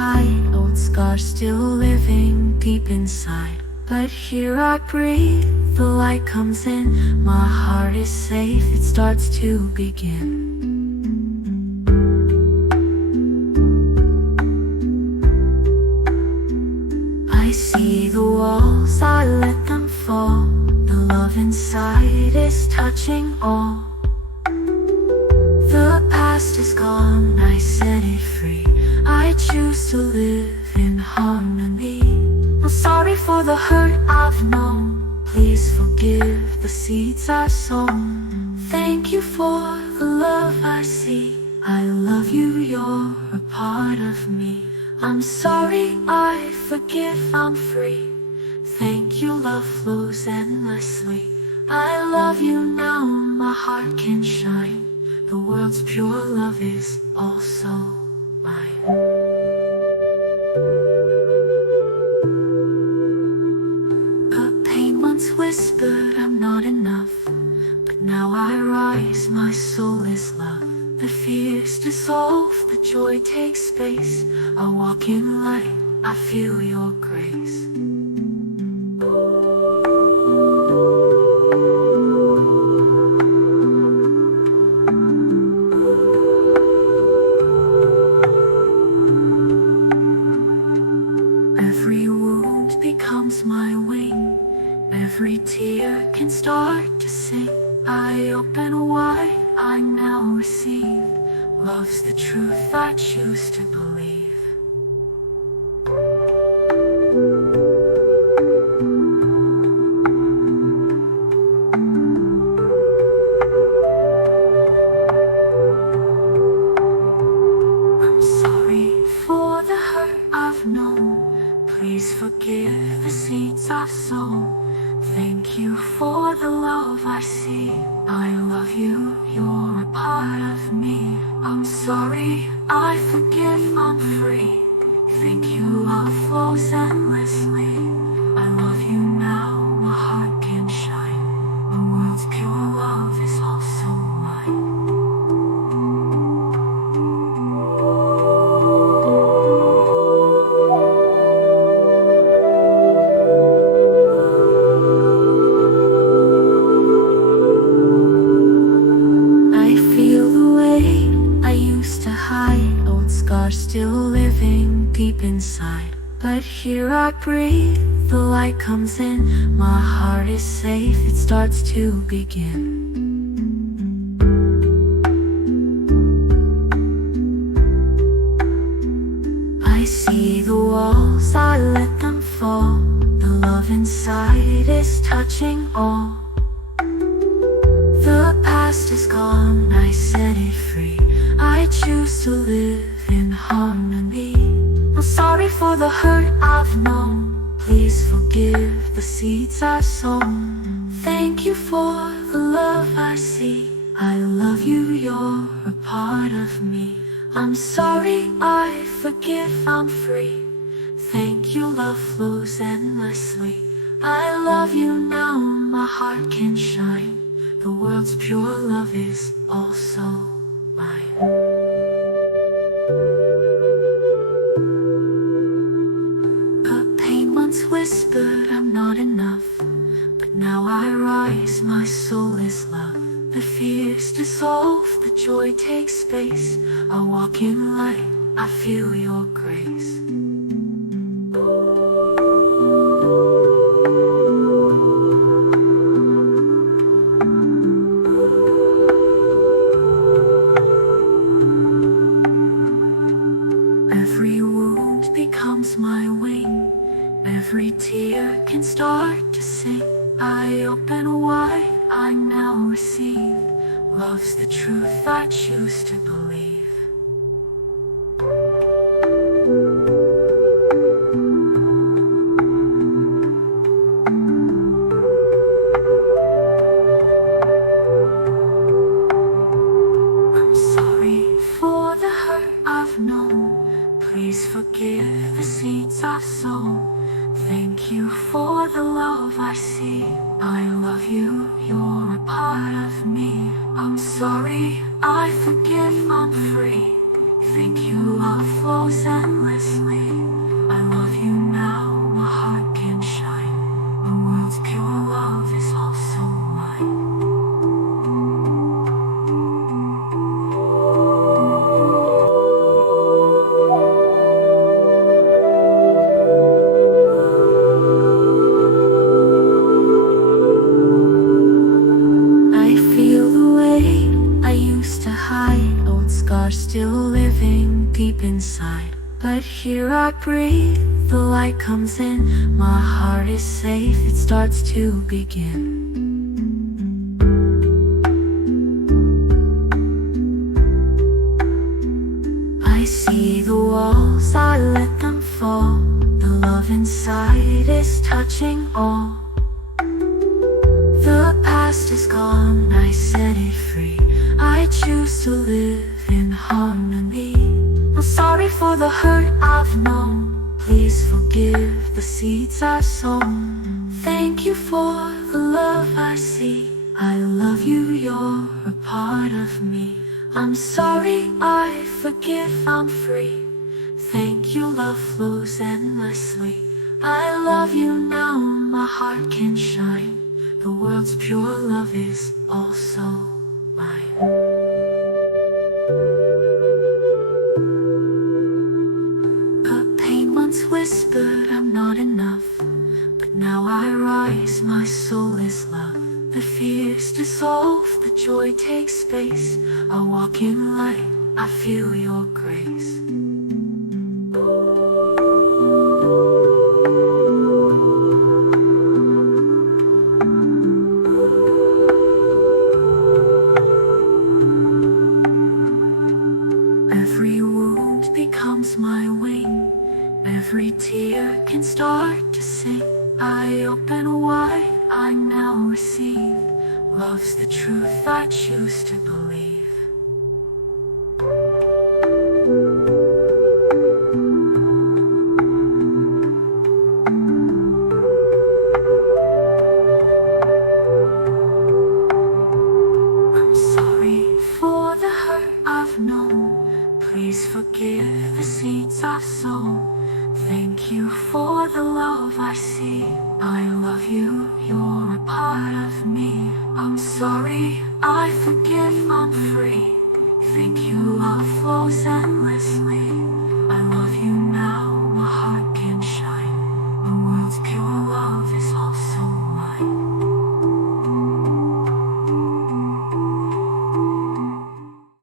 hide, old scars still living deep inside. But here I breathe, the light comes in, my heart is safe, it starts to begin. I see the walls, I let them fall, the love inside is touching all. The past is gone, I set it free, I choose to live in harmony. I'm sorry for the hurt I've known, please forgive the seeds I've sown. Thank you for the love I see, I love you, you're a part of me. I'm sorry, I forgive, I'm free. Thank you, love flows endlessly. I love you now, my heart can shine. The world's pure love is also mine. A pain once whispered I'm not enough, but now I rise, my soul is love. The fears dissolve, the joy takes space. I walk in light, I feel your grace. Every wound becomes my wing, every tear can start to sing. I open wide, I now receive. Love's the truth I choose to believe. I'm sorry for the hurt I've known, please forgive the seeds I've sown. Thank you for the love I see, I love you, you're a part of me. I'm sorry, I forgive, I'm free. Thank you, love flows endlessly. I love you now, my heart can shine. The world's pure love is also mine. Still living deep inside, but here I breathe, the light comes in, my heart is safe, it starts to begin. I see the walls, I let them fall, the love inside is touching all. The past is gone, I set it free, I choose to live in harmony. I'm sorry for the hurt I've known, please forgive the seeds I've sown. Thank you for the love I see, I love you, you're a part of me. I'm sorry, I forgive, I'm free. Thank you, love flows endlessly. I love you now, my heart can shine. The world's pure love is also mine. Whispered I'm not enough, but now I rise, my soul is love. The fears dissolve, the joy takes space. I walk in light, I feel your grace. Every wound becomes my wing, every tear can start to sing. I open wide, I now receive. Love's the truth I choose to believe. I'm sorry for the hurt I've known, please forgive the seeds I've sown. Thank you for the love I see, I love you, you're a part of me. I'm sorry, I forgive, I'm free. Thank you, love flows endlessly. air I breathe, the light comes in. My heart is safe, it starts to begin. I see the walls, I let them fall. The love inside is touching all. The past is gone, I set it free. I choose to live in harmony. I'm sorry for the hurt I've known. Please forgive the seeds I've sown. Thank you for the love I see. I love you, you're a part of me. I'm sorry, I forgive, I'm free. Thank you, love flows endlessly. I love you now, my heart can shine. The world's pure love is also mine. The pain once whispered I'm not enough, but now I rise, my soul is love. The fears dissolve, the joy takes space. I walk in light, I feel your grace. Every wound becomes my wing. Every tear can start to sing. I open wide, I now receive. Love's the truth I choose to believe. I'm sorry for the hurt I've known. Please forgive the seeds I've sown. Thank you for the love I see. I love you, you're a part of me. I'm sorry, I forgive, I'm free. Thank you, love flows endlessly.